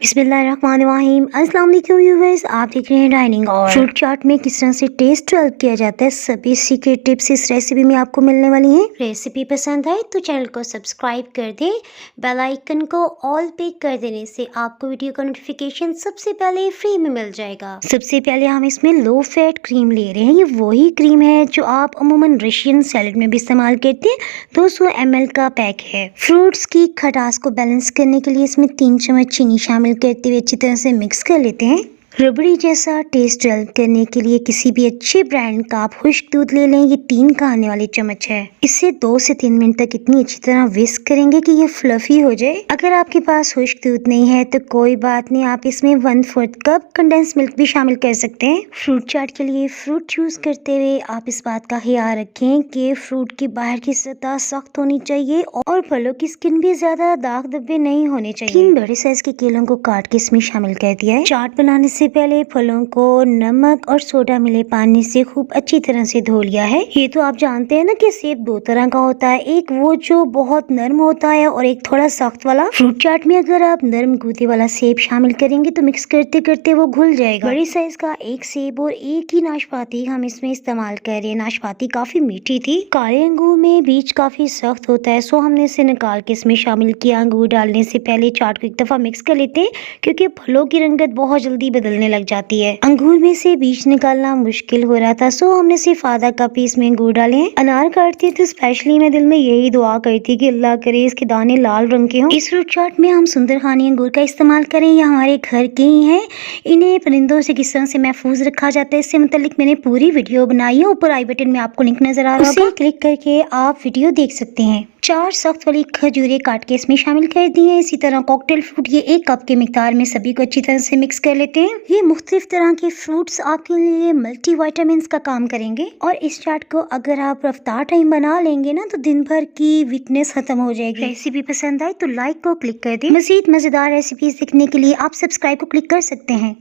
बिस्मिल्लाहिर्रहमानिर्रहीम। अस्सलाम वालेकुम व्यूअर्स, आप देख रहे हैं डाइनिंग और फ्रूट चाट में किस तरह से टेस्ट डेवलप किया जाता है। सभी सीक्रेट टिप्स इस रेसिपी में आपको मिलने वाली हैं। रेसिपी पसंद आए तो चैनल को सब्सक्राइब कर दें, बेल आइकन को ऑल पे कर देने से आपको वीडियो का नोटिफिकेशन सबसे पहले फ्री में मिल जाएगा। सबसे पहले हम इसमें लो फैट क्रीम ले रहे हैं। ये वही क्रीम है जो आप अमूमन रशियन सैलेड में भी इस्तेमाल करते हैं। 200 ml का पैक है। फ्रूट्स की खटास को बैलेंस करने के लिए इसमें 3 चम्मच चीनी शामिल करते हुए अच्छी तरह से मिक्स कर लेते हैं। रबड़ी जैसा टेस्ट डेवलप करने के लिए किसी भी अच्छे ब्रांड का आप खुश्क दूध ले लें। ये 3 खाने वाले चम्मच है। इसे 2 से 3 मिनट तक इतनी अच्छी तरह विस्क करेंगे कि ये फ्लफी हो जाए। अगर आपके पास खुश्क दूध नहीं है तो कोई बात नहीं, आप इसमें 1/4 कप कंडेंस मिल्क भी शामिल कर सकते हैं। फ्रूट चाट के लिए फ्रूट चूज करते हुए आप इस बात का ख्याल रखें कि फ्रूट की बाहर की सतह सख्त होनी चाहिए और फलों की स्किन भी ज्यादा दाग धब्बे नहीं होने चाहिए। 3 बड़े साइज के केलों को काट के इसमें शामिल कर दिया है। चाट बनाने से पहले फलों को नमक और सोडा मिले पानी से खूब अच्छी तरह से धो लिया है। ये तो आप जानते हैं ना कि सेब 2 तरह का होता है, एक वो जो बहुत नरम होता है और एक थोड़ा सख्त वाला। फ्रूट चाट में अगर आप नरम गूदे वाला सेब शामिल करेंगे तो मिक्स करते करते वो घुल जाएगा। बड़ी साइज का एक सेब और एक ही नाशपाती हम इसमें इस्तेमाल कर रहे हैं। नाशपाती काफी मीठी थी। काले अंगूर में बीज काफी सख्त होता है, सो हमने इसे निकाल के इसमें शामिल किया। अंगूर डालने से पहले चाट को एक दफा मिक्स कर लेते हैं क्योंकि फलों की रंगत बहुत जल्दी बदलने लग जाती है। अंगूर में से बीज निकालना मुश्किल हो रहा था, सो हमने सिर्फ आधा कप इसमें अंगूर डाले हैं। अनार काटते तो स्पेशली मैं दिल में यही दुआ करती कि अल्लाह करे इसके दाने लाल रंग के हों। इस फ्रूट चाट में हम सुंदरखानी अंगूर का इस्तेमाल करें। ये हमारे घर के ही हैं। इन्हें परिंदों से किस तरह से महफूज रखा जाता है इससे मुतालिक मैंने पूरी वीडियो बनाई है। ऊपर आई बटन में आपको लिंक नजर आ रहा होगा, उसे क्लिक करके आप वीडियो देख सकते हैं। 4 सख्त वाली खजूरें काट के इसमें शामिल कर दी हैं। इसी तरह कॉकटेल फ्रूट ये 1 कप के मिकदार में सभी को अच्छी तरह से मिक्स कर लेते हैं। ये मुख्तलिफ तरह के फ्रूट्स आपके लिए मल्टी विटामिन्स का काम करेंगे और इस चाट को अगर आप रफ्तार टाइम बना लेंगे ना तो दिन भर की वीकनेस खत्म हो जाएगी। रेसिपी पसंद आए तो लाइक को क्लिक कर दें। मजीद मजेदार रेसिपीज देखने के लिए आप सब्सक्राइब को क्लिक कर सकते हैं।